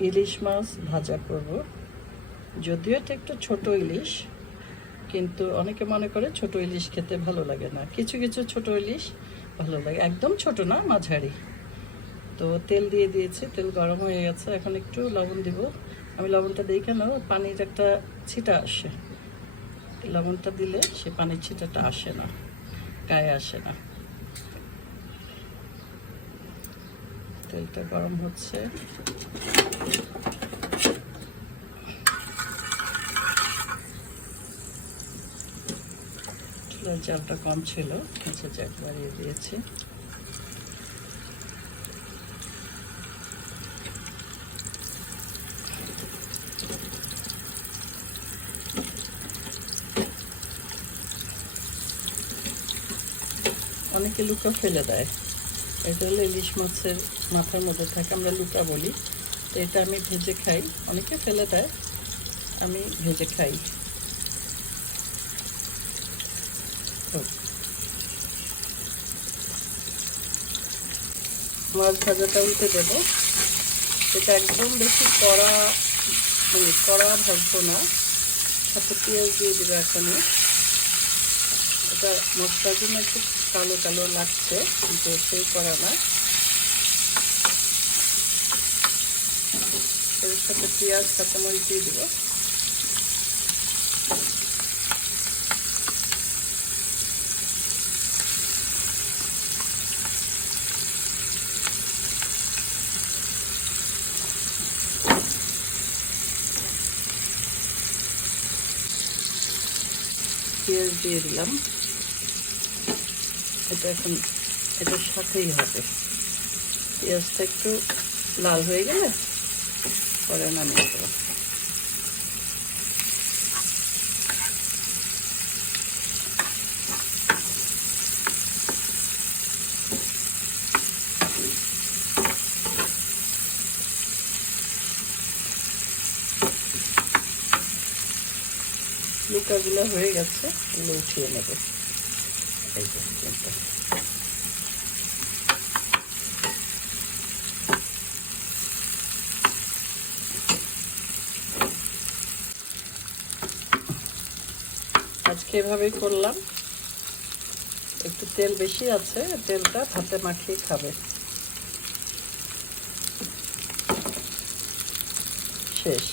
ইলিশ মাছ ভাজা করব। যদিও এটা একটু ছোট ইলিশ, কিন্তু অনেকে মনে করে ছোট ইলিশ খেতে ভালো লাগে না। কিছু কিছু ছোট ইলিশ ভালো লাগে। একদম ছোট না, মাঝারি। তো তেল দিয়ে দিয়েছি, তেল গরম হয়ে গেছে। এখন একটু লবণ দিব। আমি লবণটা দিই কেন? পানির একটা ছিটা আসে। লবণটা দিলে সে পানির ছিটাটা আসে না, গায়ে আসে না। তেলটা গরম হচ্ছে। চুলার জালটা কম ছিল নিচে জাল বাড়িয়ে দিয়েছি। অনেকে লুকা ফেলে দেয়। এটা হলো ইলিশ মাছের মাথার মধ্যে থাকে, আমরা লুটা বলি। তো এটা আমি ভেজে খাই। অনেকে ফেলে দেয়, আমি ভেজে খাই। মাছ ভাজাটা উল্টে দেবো। এটা একদম বেশি কড়া মানে কড়া ভাজবো না। সাথে পেঁয়াজ দিয়ে দেবো এখানে এটা মশলার জন্য একটু কালো কালো লাগছে, কিন্তু সেই করা না এর সাথে পেঁয়াজ, কাঁচামরিচ দিয়ে দেবো। পেঁয়াজ দিয়ে দিলাম। এটা এখন এটার সাথেই হবে পেঁয়াজটা একটু লাল হয়ে গেলে পরে নামিয়ে দেবো লুকাগুলো হয়ে গেছে, এগুলো উঠিয়ে নেবে। আজকে এভাবেই করলাম। একটু তেল বেশি আছে তেলটা ভাতে মাখিয়ে খাবে। শেষ।